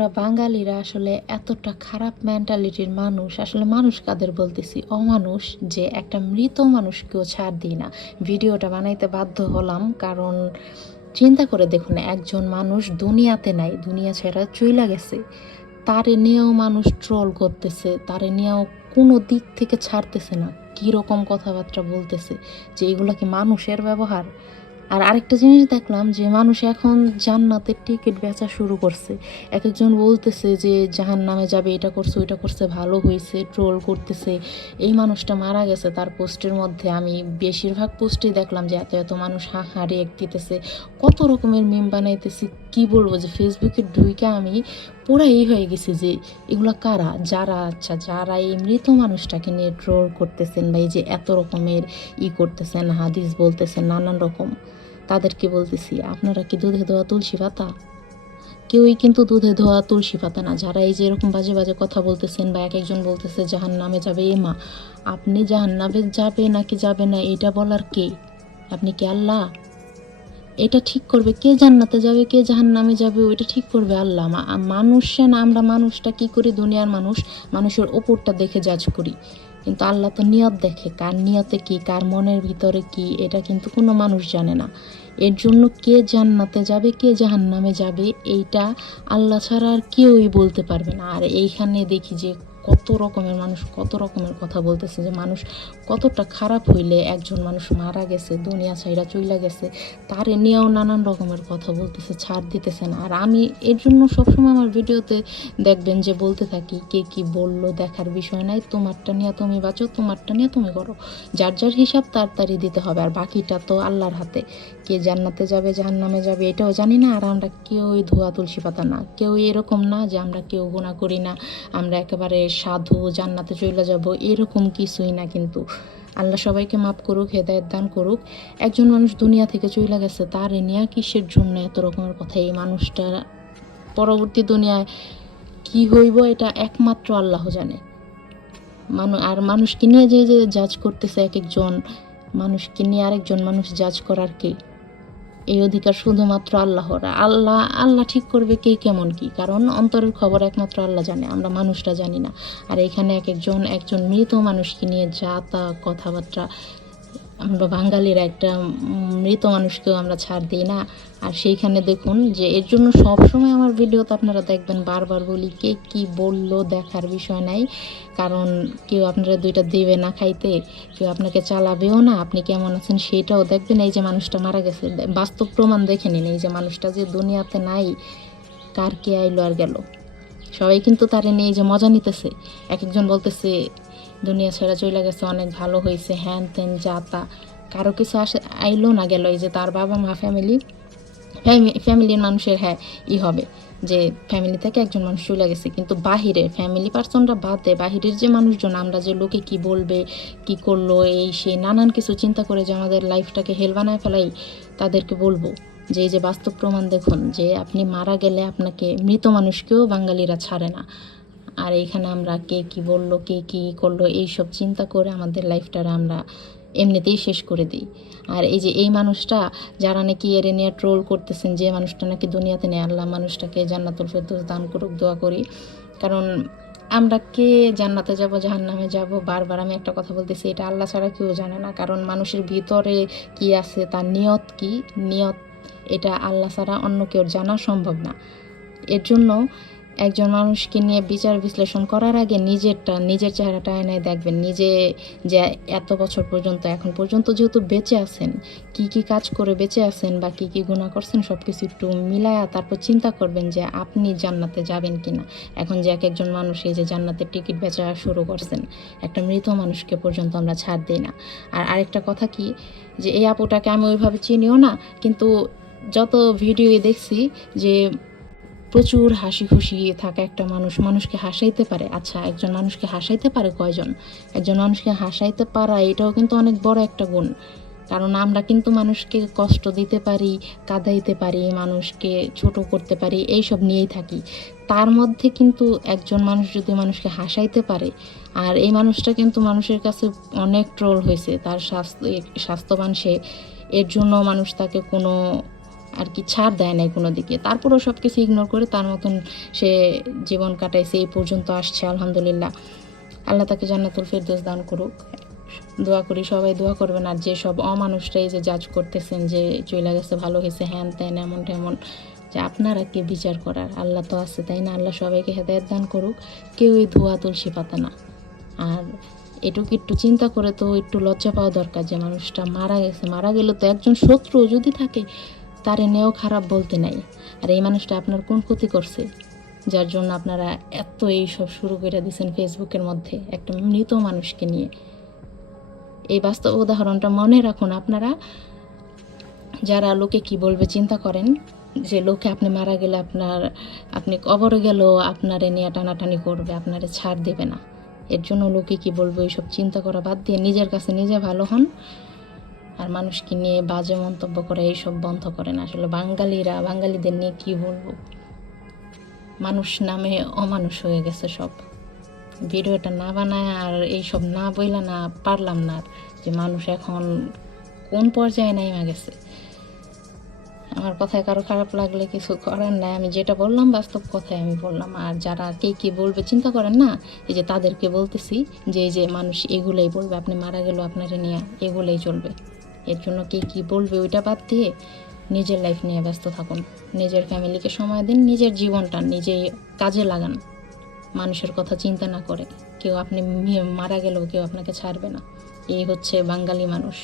আমরা বাঙালিরা আসলে এতটা খারাপ মেন্টালিটির মানুষ, আসলে মানুষ কাদের বলতেছি, অমানুষ, যে একটা মৃত মানুষকেও ছাড় দিই না। ভিডিওটা বানাইতে বাধ্য হলাম কারণ চিন্তা করে দেখুন, একজন মানুষ দুনিয়াতে নাই, দুনিয়া ছেড়ে চইলা গেছে, তারে নিয়েও মানুষ ট্রোল করতেছে, তারে নিয়েও কোনো দিক থেকে ছাড়তেছে না, কীরকম কথাবার্তা বলতেছে, যে এগুলো কি মানুষের ব্যবহার? আর আরেকটা জিনিস দেখলাম যে মানুষ এখন জান্নাতের টিকিট বেচা শুরু করছে। এক একজন বলতেছে যে জাহান্নামে যাবে, এটা করছে ওইটা করছে, ভালো হয়েছে, ট্রোল করতেছে। এই মানুষটা মারা গেছে, তার পোস্টের মধ্যে আমি বেশিরভাগ পোস্টেই দেখলাম যে এত এত মানুষ হা রিয়েক্ট দিতেছে, কত রকমের মিম বানাইতেছি। কি বলবো, যে ফেসবুকে ঢুইকা আমি পুরা হয়ে গেছি যে এগুলো কারা, যারা এই মৃত মানুষটাকে নিয়ে ট্রোল করতেছেন বা এই যে এত রকমের করতেছেন, হাদিস বলতেছেন, নানান রকম, তাদেরকে বলতেছি আপনারা কি দুধে ধোয়া তুলসী পাতা? কেউই কিন্তু দুধে ধোয়া তুলসী পাতা না। যারা এই যে এরকম বাজে বাজে কথা বলতেছেন বা এক একজন বলতেছে জাহান নামে যাবে, মা আপনি জাহান নামে যাবে নাকি যাবে না এটা বলার কে? আপনি কি আল্লাহ? এটা ঠিক করবে কে জান্নাতে যাবে কে জাহান্নামে যাবে, ওইটা ঠিক করবে আল্লাহ। মানুষ না, আমরা মানুষটা কি করি, দুনিয়ার মানুষ মানুষের ওপরটা দেখে জাজ করি, কিন্তু আল্লাহ তো নিয়ত দেখে, কার নিয়তে কি, কার মনের ভিতরে কি, এটা কিন্তু কোনো মানুষ জানে না। এর জন্য কে জান্নাতে যাবে কে জাহান্নামে যাবে এইটা আল্লাহ ছাড়া আর কেউই বলতে পারবে না। আর এইখানে দেখি যে কত রকমের মানুষ কত রকমের কথা বলতেছে, যে মানুষ কতটা খারাপ হইলে একজন মানুষ মারা গেছে, দুনিয়া ছাইরা চইলা গেছে, তারে নিয়েও নানান রকমের কথা বলতেছে, ছাড় দিতেছে না। আর আমি এর জন্য সবসময় আমার ভিডিওতে দেখবেন যে বলতে থাকি, কে কি বললো দেখার বিষয় নাই, তোমারটা নিয়ে তুমি বাঁচো, তোমারটা নিয়ে তুমি করো, যার যার হিসাব তাড়াতাড়ি দিতে হবে, আর বাকিটা তো আল্লাহর হাতে। কে জান্নাতে যাবে জাহান্নামে যাবে এটাও জানি না, আর আমরা কেউই ধোয়া তুলসী পাতা না, কেউ এরকম না যে আমরা কেউ গুনাহ করি না, আমরা একেবারে সাধু জান্নাতে চলে যাব, এরকম কিছুই না। কিন্তু আল্লাহ সবাইকে মাফ করুক, হেদায়েত দান করুক। একজন মানুষ দুনিয়া থেকে চলে গেছে, তার নিয়ে কিসের জন্য এত রকমের কথা? এই মানুষটা পরবর্তী দুনিয়ায় কি হইব এটা একমাত্র আল্লাহ জানে। আর মানুষকে নিয়ে যে যে জাজ করতেছে, এক একজন মানুষকে নিয়ে আরেকজন মানুষ জাজ করার কে? এই অধিকার শুধুমাত্র আল্লাহর। আল্লাহ আল্লাহ ঠিক করবে কে কেমন কি, কারণ অন্তরের খবর একমাত্র আল্লাহ জানে, আমরা মানুষরা জানি না। আর এখানে একজন মৃত মানুষকে নিয়ে যা তা কথাবার্তা, আমরা বাঙালিরা একটা মৃত মানুষকেও আমরা ছাড় দিই না। আর সেইখানে দেখুন যে এর জন্য সবসময় আমার ভিডিওতে আপনারা দেখবেন বারবার বলি, কে কি বললো দেখার বিষয় নাই, কারণ কেউ আপনারা দুইটা দেবে না খাইতে, কেউ আপনাকে চালাবেও না, আপনি কেমন আছেন সেটাও দেখবেন। এই যে মানুষটা মারা গেছে, বাস্তব প্রমাণ দেখে নিন, এই যে মানুষটা যে দুনিয়াতে নাই, কার কে আইলো আর গেল, সবাই কিন্তু তারে নিয়ে যে মজা নিতেছে। এক একজন বলতেছে দুনিয়া ছেড়ে চলে গেছে, অনেক ভালো হয়েছে, হ্যান ত্যান যা তা, কারো কিছু আইলো না গেল, এই যে তার বাবা মা ফ্যামিলির মানুষের হ্যাঁ হবে যে ফ্যামিলি থেকে একজন মানুষ চলে গেছে, কিন্তু বাহিরের ফ্যামিলি পার্সনরা বাদে বাহিরের যে মানুষজন, আমরা যে লোকে কি বলবে কি করলো এই সেই নানান কিছু চিন্তা করে যে আমাদের লাইফটাকে হেল বানায় ফেলাই, তাদেরকে বলবো যে এই যে বাস্তব প্রমাণ দেখুন, যে আপনি মারা গেলে আপনাকে মৃত মানুষকেও বাঙালিরা ছাড়ে না। আর এইখানে আমরা কে কি বললো কে কি করলো এইসব চিন্তা করে আমাদের লাইফটারে আমরা এমনিতেই শেষ করে দিই। আর এই যে এই মানুষটা, যারা নাকি এর নিয়ে ট্রোল করতেছেন, যে মানুষটা নাকি দুনিয়াতে নেই, আল্লাহ মানুষটাকে জান্নাতুল ফেরদৌস দান করুক, দোয়া করি। কারণ আমরা কে জান্নাতে যাব জাহান্নামে যাব, বারবার আমি একটা কথা বলতেছি, এটা আল্লাহ ছাড়া কেউ জানে না। কারণ মানুষের ভিতরে কি আছে, তার নিয়ত কি, নিয়ত এটা আল্লাহ ছাড়া অন্য কেউ জানা সম্ভব না। এর জন্য একজন মানুষকে নিয়ে বিচার বিশ্লেষণ করার আগে নিজের চেহারাটা আয়নায় দেখবেন, নিজে যে এত বছর পর্যন্ত এখন পর্যন্ত যেহেতু বেঁচে আছেন, কি কি কাজ করে বেঁচে আছেন বা কি কি গুনাহ করছেন, সব কিছু একটু মিলায়া তারপর চিন্তা করবেন যে আপনি জান্নাতে যাবেন কিনা। এখন যে এক একজন মানুষ এই যে জান্নাতের টিকিট বেচা শুরু করছেন, একটা মৃত মানুষকে পর্যন্ত আমরা ছাড় দিই না। আর আরেকটা কথা কি, যে এই আপুটাকে আমি ওইভাবে চিনিও না, কিন্তু যত ভিডিওই দেখছি যে প্রচুর হাসি খুশি থাকা একটা মানুষকে হাসাইতে পারে। আচ্ছা, একজন মানুষকে হাসাইতে পারে কয়জন? একজন মানুষকে হাসাইতে পারা এটাও কিন্তু অনেক বড় একটা গুণ। কারণ আমরা কিন্তু মানুষকে কষ্ট দিতে পারি, কাঁদাইতে পারি, মানুষকে ছোট করতে পারি, এইসব নিয়েই থাকি। তার মধ্যে কিন্তু একজন মানুষ যদি মানুষকে হাসাইতে পারে, আর এই মানুষটা কিন্তু মানুষের কাছে অনেক ট্রোল হয়েছে, তার স্বাস্থ্যবান সে, এর জন্য মানুষ তাকে কোনো আর কি ছাড় দেয় নাই কোনো দিকে, তারপরেও সব কিছু ইগনোর করে তার মতন সে জীবন কাটাইছে, এই পর্যন্ত আসছে আলহামদুলিল্লাহ। আল্লাহ তাকে জান্নাতুল ফেরদৌস দান করুক। দোয়া করি, সবাই দোয়া করবেন। আর যে সব অমানুষরাই যে জাজ করতেছেন যে চলে গেছে, ভালো হয়েছে, হ্যান ত্যান এমন তেমন, যে আপনারা কে বিচার করার, আল্লাহ তো আছে তাই না? আল্লাহ সবাইকে হেদায়েত দান করুক। কেউই ধোয়া তুলসী পাতা না। আর এটুকু একটু চিন্তা করে তো একটু লজ্জা পাওয়া দরকার যে মানুষটা মারা গেছে, মারা গেলে তো একজন শত্রু যদি থাকে তার এনেও খারাপ বলতে নাই। আর এই মানুষটা আপনার কোন ক্ষতি করছে যার জন্য আপনারা এত এইসব শুরু করে দিয়েছেন ফেসবুকের মধ্যে একটা মৃত মানুষকে নিয়ে? এই বাস্তব উদাহরণটা মনে রাখুন আপনারা, যারা লোকে কি বলবে চিন্তা করেন, যে লোকে আপনি মারা গেলে আপনি কবরে গেলেও আপনারে নিয়ে টানাটানি করবে, আপনারে ছাড় দেবে না। এর জন্য লোকে কি বলবে ওইসব চিন্তা করা বাদ দিয়ে নিজের কাছে নিজে ভালো হন। আর মানুষকে নিয়ে বাজে মন্তব্য করে এইসব বন্ধ করেন। আসলে বাঙালিদের নিয়ে কি বলবো, মানুষ নামে অমানুষ হয়ে গেছে সব। ভিডিওটা না বানায় আর এইসব না বইলা না পারলাম না, যে মানুষ এখন কোন পর্যায়ে নেমে গেছে। আমার কথায় কারো খারাপ লাগলে কিছু করার নাই, আমি যেটা বললাম বাস্তব কথাই আমি বললাম। আর যারা কে কী বলবে চিন্তা করেন না, এই যে তাদেরকে বলতেছি যে এই যে মানুষ এগুলোই বলবে, আপনি মারা গেলেও আপনারে নিয়ে এগুলোই চলবে। এর জন্য কে কী বলবে ওইটা বাদ দিয়ে নিজের লাইফ নিয়ে ব্যস্ত থাকুন, নিজের ফ্যামিলিকে সময় দিন, নিজের জীবনটা নিজেই কাজে লাগান, মানুষের কথা চিন্তা না করে। কেউ আপনি মারা গেলেও কেউ আপনাকে ছাড়বে না। এই হচ্ছে বাঙালি মানুষ।